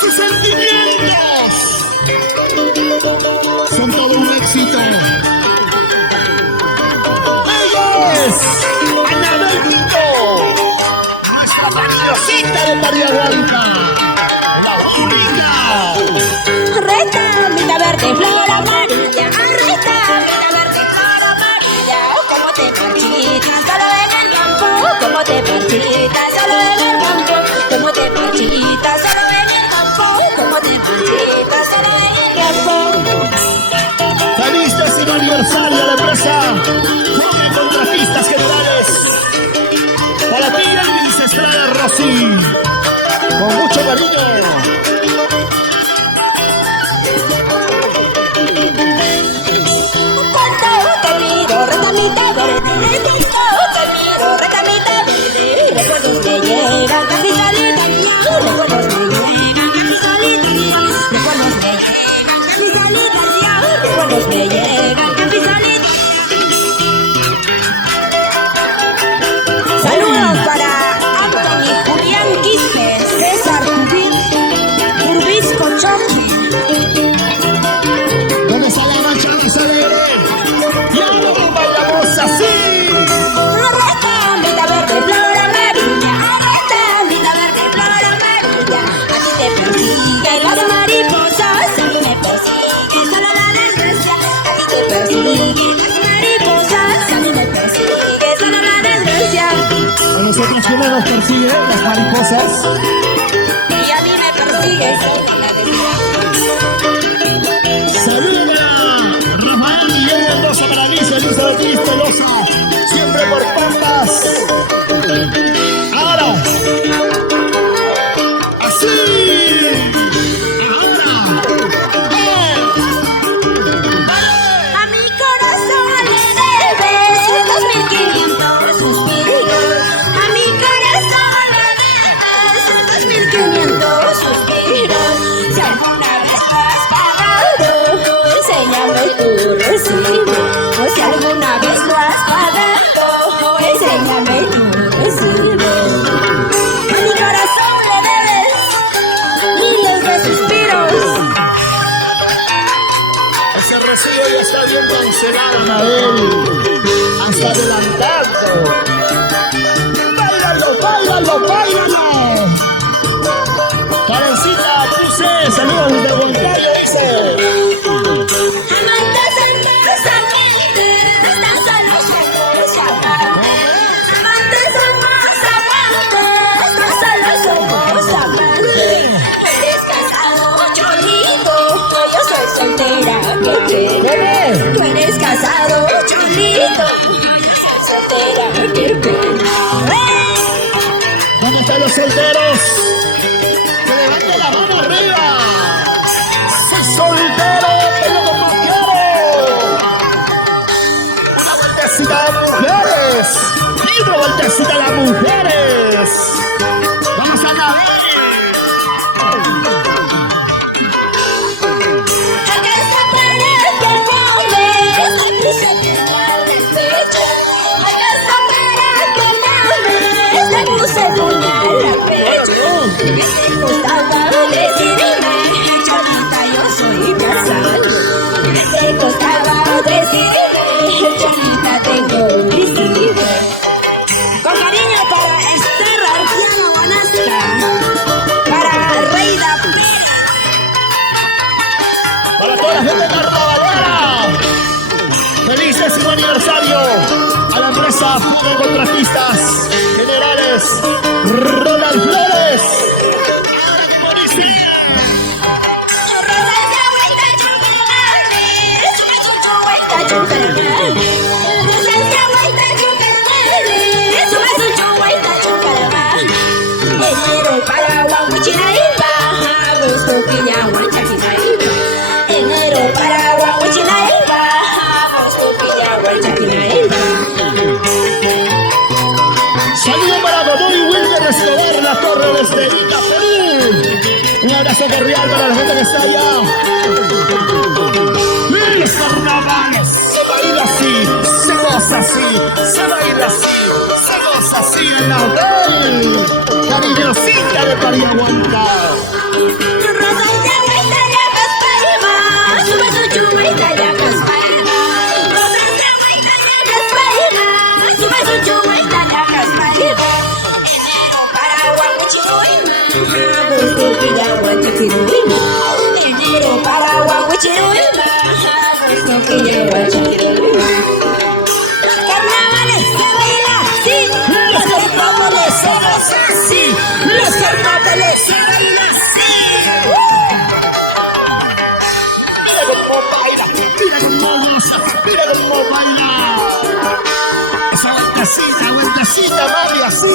Sus sentimientos son todo un éxito. ¡Ellos! ¡Anabel Pinto! Nuestra cariñosita de María Blanca. ¡La única! Retamita verde, flor amarilla. Retamita verde, flor amarilla. Como te marchitas solo en el campo. Como te marchitas solo en el campo. Como te marchitas solo en el campo. Como te marchitas solo en el campo. ¡Feliz décimo aniversario de la empresa Fuga Contratistas Generales! Para ti, Elvis Estrada Rossi. Con mucho cariño. Retamita verde, retamita verde, recuerdos que llegan casi saliendo, recuerdos que llegan casi saliendo, recuerdos que llegan casi saliendo, recuerdos que llegan casi saliendo. Saludos para Anthony, Julián Quispe, César Turbisco Chochi. ¿Dónde está la noche más alegre? Y ahora bailamos así. Retamita verde, flor amarilla. Retamita verde, flor amarilla. A ti te persiguen las mariposas, a mí me persigue solo la desgracia. A ti te persiguen las mariposas, a mí me persigue solo la desgracia. A nosotros cómo nos persiguen las mariposas. Y a mí me persigue solo la desgracia. Saluda Rafael Miguel Mendoza para mí, Luis Ortiz Pelosa, siempre por pampas. Ahora, así. A mi corazón le debes 2.500 suspiros. A mi corazón le debes 2.500 suspiros. Si alguna vez lo has pagado, enséñame tu recibo. O si alguna vez lo has pagado, enséñame tu recibo. A mi corazón le debes miles de suspiros. Ese recibo ya está bien cancelado, Anabel. Hasta adelantando. ¡Báilalo, báilalo, báilalo! Karencita, puse saludos desde Voluntario, dice. Amantes están solos ojos y amantes. Amantes están solos ojos y amantes. Tú eres casado, cholito, yo soy soltera, qué pena. Tú eres casado, cholito, yo soy soltera, qué pena. ¿Dónde están los solteros? ¡Que levanten la mano arriba! ¡Soy soltero, pero como quiero! ¡Una vueltecita de mujeres! ¡Y otra vueltecita de mujeres! ¡Vamos a Anabel! Acaso para que mames, a ti se te mueve el pecho. Acaso para que mames, le puse puñal al pecho. Que te costaba decirme, cholita, yo soy casado. Que te costaba decirme, cholita, tengo un vestido. Con cariño para Esther Arciano Bonasca, para Reina Pérez. Para toda la gente carnavalera, feliz décimo aniversario a la empresa Fuga Contratistas Generales Ronald Flores. Ahora como dice. Saludos para Godoy Wilmer Escobar, la torre desde Ica, Perú. Un abrazo cordial para la gente que está allá. Los carnavales se baila así, se goza así, se baila así, se goza así. así en la hotel, cariñosita de Pariahuanca. Enero para Guaguachiruima, agosto que lleva Chiquirulima. Carnavales se baila así, los carnavales se bailan así, los carnavales se bailan así. Mira cómo baila. Esa vueltecita, mami, así,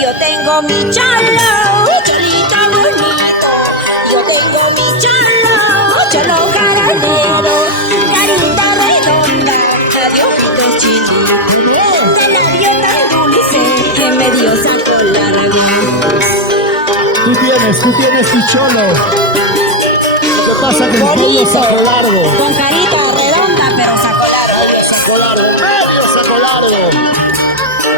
Yo tengo mi cholo, cholito bonito. Yo tengo mi cholo, cholo caradero. Carita redonda, adiós chinito. De labio tan dulce que me dio saco largo. Tú tienes tu cholo. Lo que pasa que el pollo saco largo. Con carita redonda, pero saco largo. Saco largo, medio saco largo.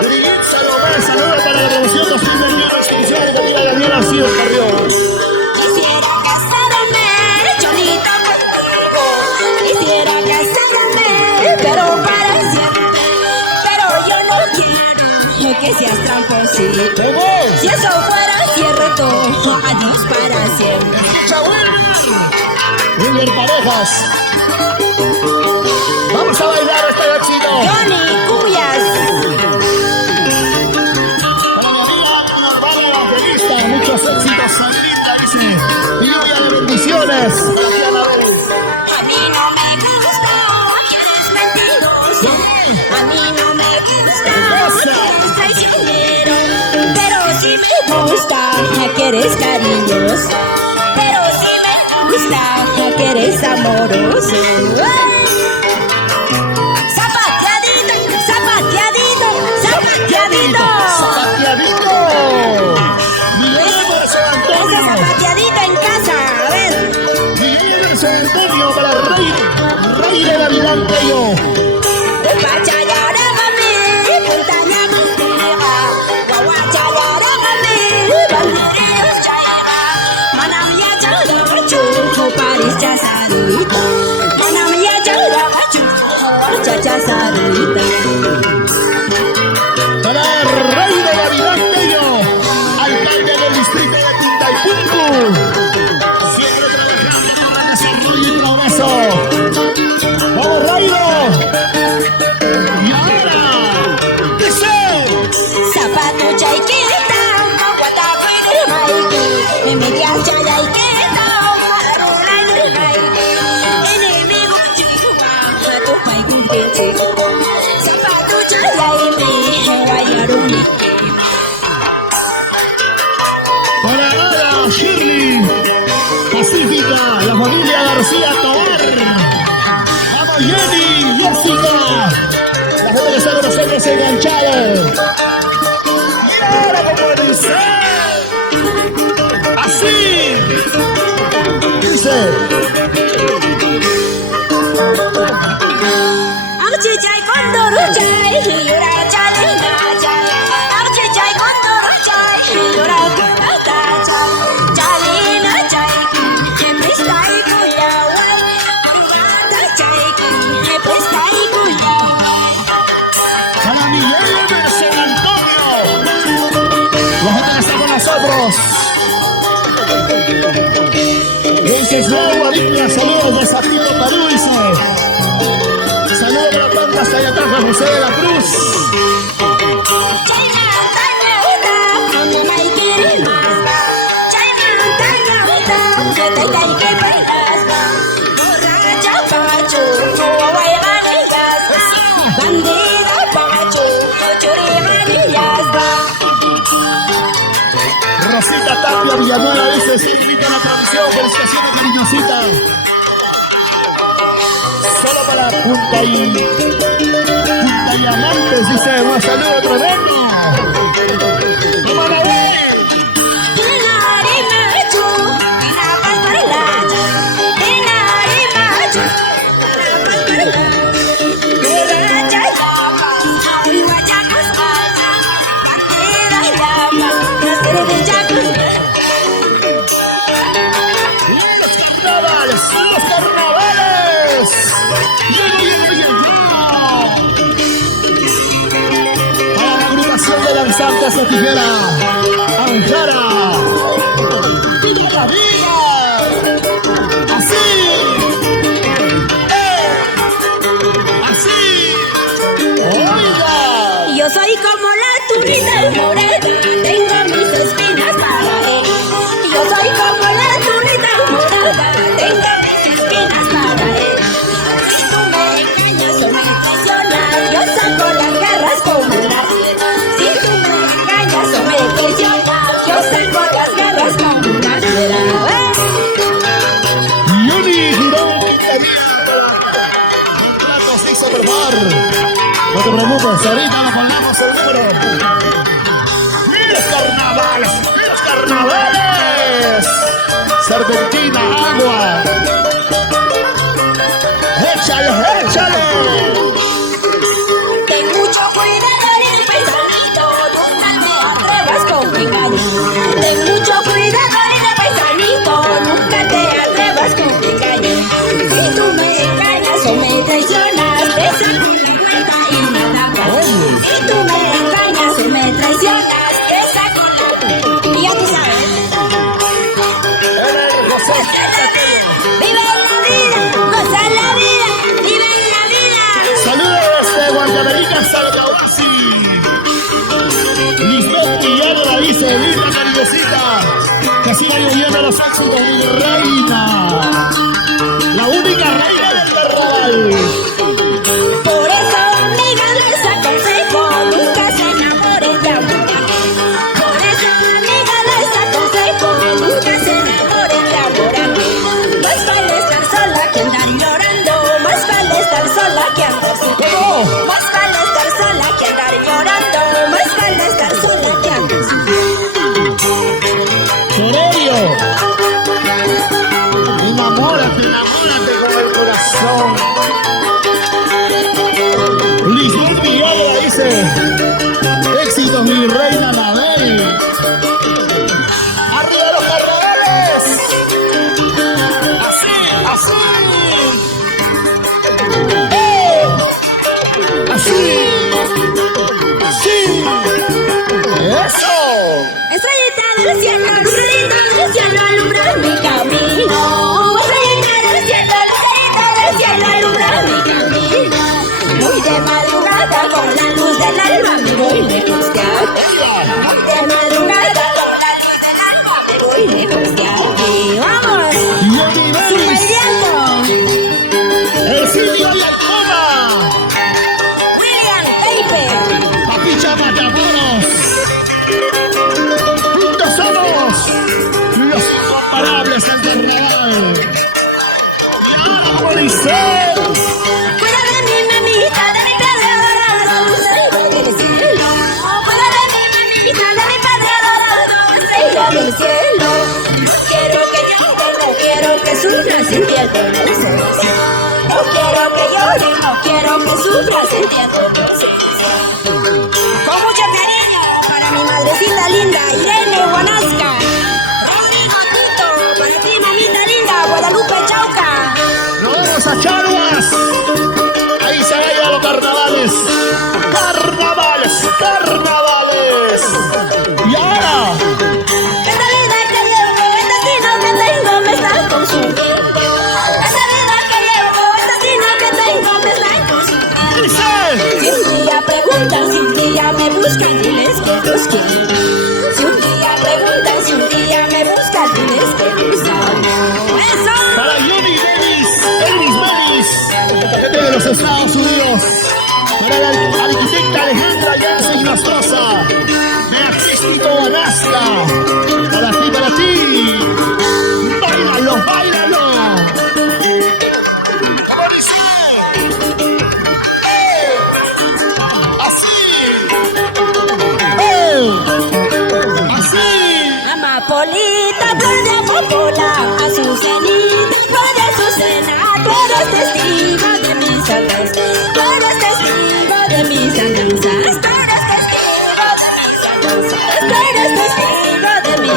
Brillín Salomé, saludos para la promoción 2021 especial de Mira Daniela Ciro Carrión. Quisiera casarme, cholito contigo. Quisiera casarme, pero para siempre. Pero yo no quiero que seas tramposito. Si eso fuera cierto, adiós para siempre. William Parejas. Vamos a bailar este vecino. Johnny Cuyas. Para mi amiga Urbana Evangelista, muchos éxitos, Sandrita, dice. Y lluvia de bendiciones. A mí no me gusta que eres mentiroso. A mí no me gusta que eres traicionero. Pero sí me gusta que eres cariñoso. Pero sí me gusta que eres amoroso. Zapateadito, zapateadito, zapateadito. ¡Zapateadito! Miguel Emerson Ese Antonio. zapateadito en casa, a ver. Miguel Emerson Antonio para Rey de Gavilán Pello. Para Rey de Gavilán Pello, alcalde del distrito de Tintaypuncu. Siempre trabajando para desarrollo y progreso. ¡Vamos, Raido! Y ahora, ¿qué sé? Zapato chaiqueta, guatacuiri maiki, media chayaiqueta, arulani maiki, enemigo chihuahua, tu paikumpete, zapato chayaimi, guayaruni. Para Ada, Shirley, Pacífica, la familia García Tobar. Vamos, Jenny, Jessica. La gente que está con nosotros enganchado. Mira ahora como dice. Así. Dice. Archichay kondoruchay, yura chalina chay. Archichay kondoruchay, yura kunatachay. Chalina chay, prestai kuyawan. Kunata chay, prestai kuyawan. Para Miguel Emerson Antonio. La gente que está con nosotros. Wenceslao Guadiña, saludos de Sapito Perú, dice. Saludos de la planta hasta allá atrás, José de la Cruz. Chayna tanya como may kirimas ba. Chayna tanya katay kay pelas ba. Borracha pacho, huway manigas ba. Bandida pacho, churi manillas ba. Rosita Tapia Villanueva dice, sí, invita a la transmisión, felicitaciones cariñosita. Solo para Punta y Amantes, dice, un saludo tremendo. ¡Vamos a ver! Pinari mecho, Saludos a Tijera, Anjara. ¡Viva la vida! Así. Así. Oiga. Yo soy como la turita morada, tengo mis espinas para él. Yo soy como la turita morada, tengo mis espinas para él. Si tú me engañas o me traicionas, yo saco las garras como las. Si tú me engañas o me traicionas, yo saco las garras como las. Yoni Girón, un plato se hizo probar. No te preocupes, ahorita le pongamos el número. ¡Los carnavales! ¡Los carnavales! Serpentina, agua. ¡Échale, échale! Ten mucho cuidado en el paisanito, nunca te atrevas con engaño. Ten mucho cuidado en el paisanito, nunca te atrevas con engaño. Si tú me engañas o me traicionas, te saco la cuenta y nada más. Si tú me engañas o me traicionas, te saco la. Y ya tú sabes. ¡Viva la vida! ¡Goza la vida! ¡Viva la vida! Saludos desde Guardamerica, Salcahuasi. Lisbeth Villarra dice, linda caridosita, que siga lloviendo los éxitos, mi reina. La única reina del carnaval. Por eso, amigas, les aconsejo, nunca se enamoren de amor. Por eso, amigas, les aconsejo, nunca se enamoren de amor. Más vale estar sola que andar llorando, más vale estar sola que andar sufriendo. Más vale estar sola que andar llorando, más vale estar sola que andar sufriendo. Sorerio. Enamórate, enamórate con el corazón. Lisbeth Villarra dice, éxitos, mi reina Mabel. ¡Arriba los carnavales! ¡Así, así! ¡Así! ¡Así! ¡Eso! Estrellita del cielo, lucecita del cielo, alumbra mi camino. Estrellita del cielo, alumbra mi camino. Muy de madrugada con la luz del alma me voy lejos de aquí. Muy de madrugada con la luz del alma me voy lejos de aquí. ¡Vamos! Yoni Belis, ¡Superviento! el Silvio y el Coma, ¡William Paper! Papicha Matamoros. Juntos somos los incomparables del carnaval. Y ahora Morisel. Fuera de mi mamita, de mi padre adorado, estrella del cielo. Fuera de mi mamita, de mi padre adorado, estrella del cielo. No quiero que llore, no quiero que sufra sintiendo el celos. No quiero que llore, no quiero que sufra sintiendo el celos. Con mucho cariño para mi madrecita linda, Irene Guanasca. Rodrigo Tito, para ti mamita linda, Guadalupe Chauca. Nos vamos a Charuas. Ahí se vayan los carnavales. Carnavales, carnavales. Y ahora, Esta vida que llevo, el destino que tengo me está consumiendo. Esta vida que llevo, el destino que tengo me está consumiendo. dice. Si un día preguntan, si un día me buscan, diles que los quiero. Si un día preguntan, si un día me buscan, diles que los amo. ¡Eso! Para Yoni Belis, Elvis Belis, gente de los Estados Unidos. Para la arquitecta Alejandra Jansen Nostroza, de Artístico Alaska. Para ti. Báilalo, báilalo. ¿Cómo dice? Así. Así. Amapolita, flor de amapola, azucenita, flor de azucena, tú eres testigo de mis andanzas, tú eres testigo de mis andanzas, tú eres testigo de mis andanzas, tú eres testigo de mis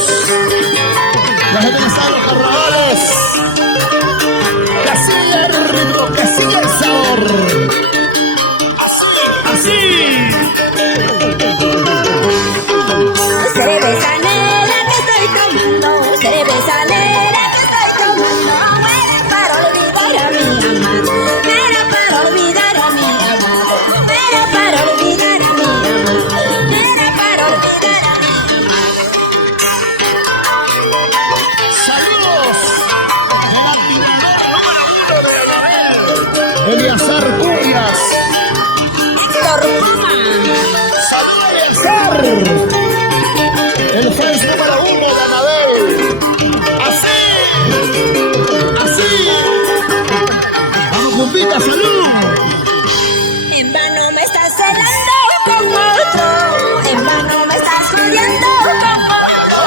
saludos. La gente que está en los carnavales. Que sigue el ritmo, que sigue el sabor. Así. Cerveza negra que estoy tomando, cerveza negra que estoy tomando. Era para olvidar a mi amado, era para olvidar a mi amado, era para olvidar a mi amado, era para olvidar a mi amado. Saludos. Eliazar Curias. Héctor Puma. Saludos, Eliazar. El fans número 1 de Anabel. Así. Vamos, cumbita, salud. En vano me estás celando con otro, en vano me estás jodiendo con otro.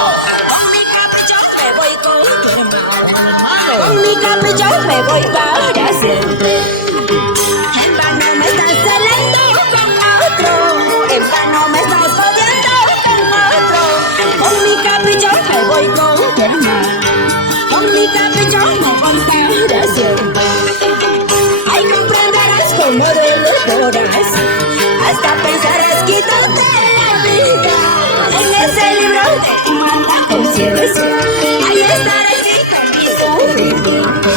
Con mi capricho me voy con tu hermano, con mi capricho me voy para siempre. En vano me estás celando con otro, en vano me estás jodiendo con otro. Con mi capricho me voy con tu hermano, con mi capricho me voy para siempre. Ay, comprenderás cómo duele el corazón, hasta pensarás quitarte la vida. En ese libro de tu mala conciencia, ahí estará escrito mi sufrimiento.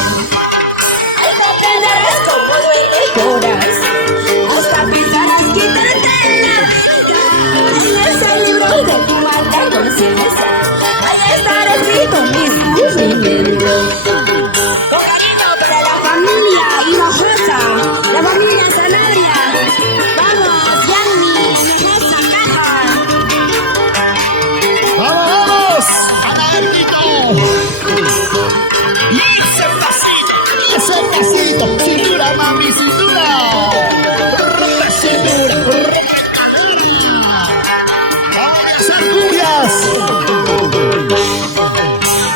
Ay, comprenderás cómo duele el corazón, hasta pensarás quitarte la vida. En ese libro de tu mala conciencia, ahí estará escrito mi sufrimiento. Con cariño para la familia Hinojosa, la familia Zanahoria. Vamos, Yanni, Vanessa, Carla. Vamos, Anaelito. Y ese pasito, cintura, mami, cintura. Rompe cintura, rompe cadera. Vamos a hacer curias.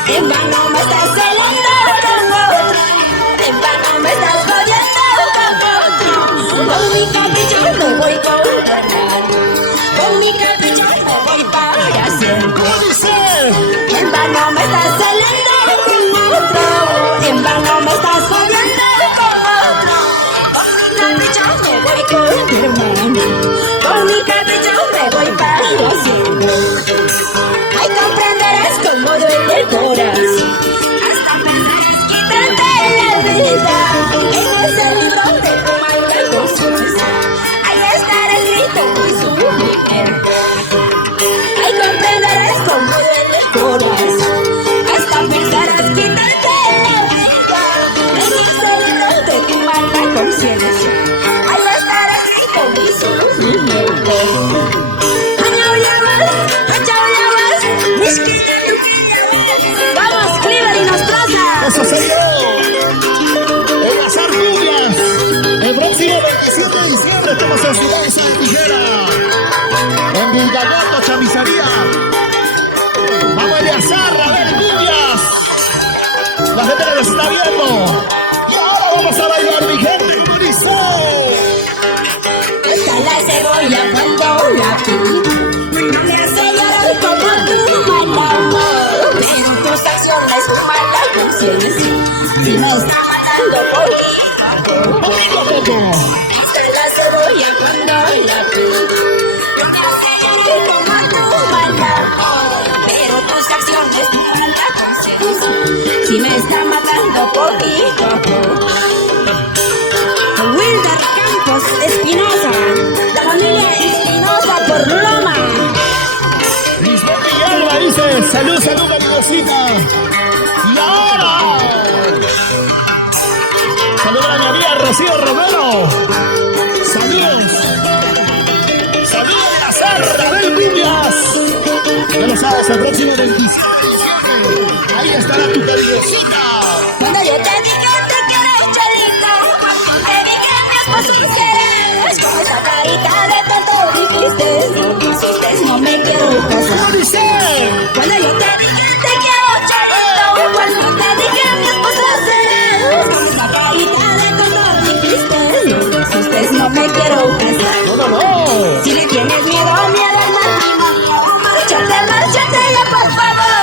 En vano me estás celando con otro, en vano me estás jodiendo con otro. Con mi capricho me voy con tu hermano, con mi capricho me voy para siempre. ¿Cómo dice? En vano me estás celando con otro, en vano me estás jodiendo con otro. Con mi capricho me voy con tu hermano, con mi capricho me voy para siempre. Ay, comprenderás cómo duele el corazón, hasta pensarás quitarte la vida. En ese libro de tu mala conciencia, ahí estará escrito mi sufrimiento. Ay, comprenderás cómo duele el corazón, hasta pensarás quitarte la vida. En ese libro de tu mala conciencia, ahí estará escrito mi sufrimiento. Vamos, Cleaver y Nostrosa. Eso soy yo. Eliazar Curias. El próximo 27 de diciembre estamos en Ciudad de San Tijera. En Villalonga, Chamizaría. Vamos, Eliazar, a ver, Curias. La gente que nos está viendo. Y ahora vamos a bailar, mi gente. ¿Cómo dice? Está la cebolla cuando la pico, no me hace llorar como tu mal amor, pero tus acciones tu mala conciencia, si me está matando poquito a poco. Está la cebolla cuando la pico, no me hace llorar como tu mal amor, pero tus acciones tu mala conciencia, si me está matando poquito a poco. Wilder Campos Espinosa, la familia Espinosa por Loma. Lisbeth Villalba dice, salud, salud, amigosita. Y ahora, salud a mi amiga Rocío Romero. Saludos. Saludos de la Serra del Villas. Ya lo sabes, el próximo 27 de diciembre. Ahí estará tu periodista. Cuando yo te dije te quiero, chelito, cuando te dije mi esposo quieres, con esa carita de tanto dijiste, no dijiste, no me quiero casar. ¿Cómo dice? Cuando yo te dije te quiero, chelito, cuando te dije mi esposo quieres, con esa carita de tanto dijiste, no dijiste, no me quiero casar. No. Si le tienes miedo al matrimonio, márchate, márchate ya, por favor.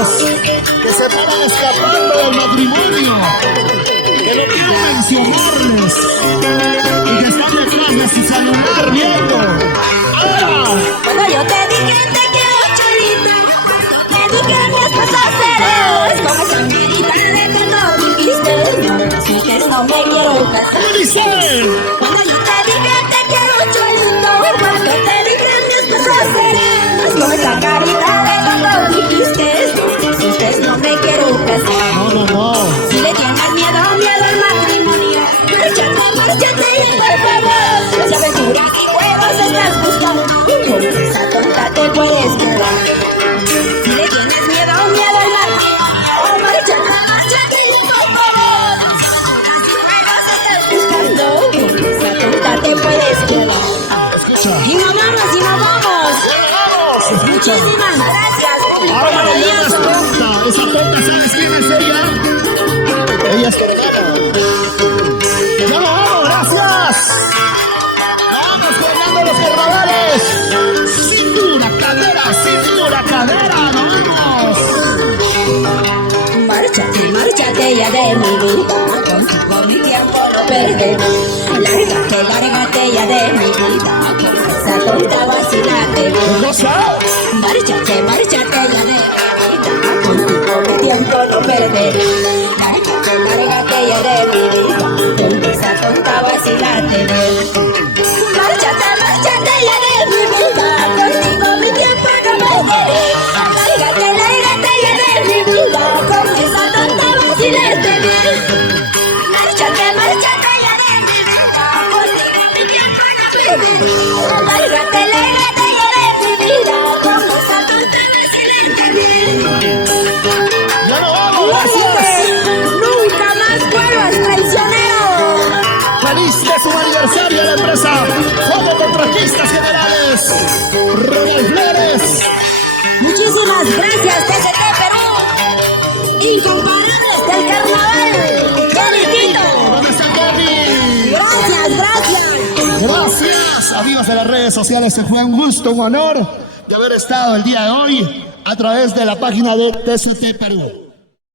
enamorados que se van escapando del matrimonio, que no quiero mencionarles y que están detrás de su celular viendo. ¡Ah! Cuando yo te dije te quiero chulita, te dije mi esposa serás. Con esa mirita de que no dijiste, no me quiero casar. ¿Cómo dice? Cuando yo te dije te quiero chulito, cuando te dije mi esposa serás. Con esa carita de que no dijiste, no me quiero casar. No. Si le tienes miedo al matrimonio, márchate por favor. Las aventuras y juegos estás buscando, con esa tonta te puedes quedar. Si le tienes miedo al matrimonio, márchate por favor. Las aventuras y juegos estás buscando, con esa tonta te puedes quedar. Escucha. Y nos vamos. Muchísimas gracias, público Ahora no maravilloso. tonta. Esa tonta, ¿sabes quién es ella? Ella es tu hermana. Ya lo vamos, gracias. Vamos jugando los carnavales. Cintura, cadera, nos vamos. Márchate ya de mi vida, contigo mi tiempo no perderé. Lárgate ya de mi vida, con esa tonta vacilante. ¿Qué cosa? Márchate ya de mi vida, contigo mi tiempo no perderé. Lárgate ya de mi vida, con esa tonta vacilante. Márchate ya de mi vida, contigo mi tiempo no perderé. Lárgate ya de mi vida, con esa tonta vacilante. Márchate ya de mi vida, contigo mi tiempo no perderé. Lárgate ya de mi vida, con esa tonta vacilante. Ya lo vamos, gracias. Nunca más vuelvas, traicionero. Feliz de su aniversario a la empresa Fuego Contratistas Generales Ronald Flores. Muchísimas gracias, TCT Perú. Incomparables del carnaval. ¡Qué ¿Dónde está Tony? Gracias. Gracias, amigos de las redes sociales. Se fue un gusto, un honor de haber estado el día de hoy a través de la página de TCT Perú.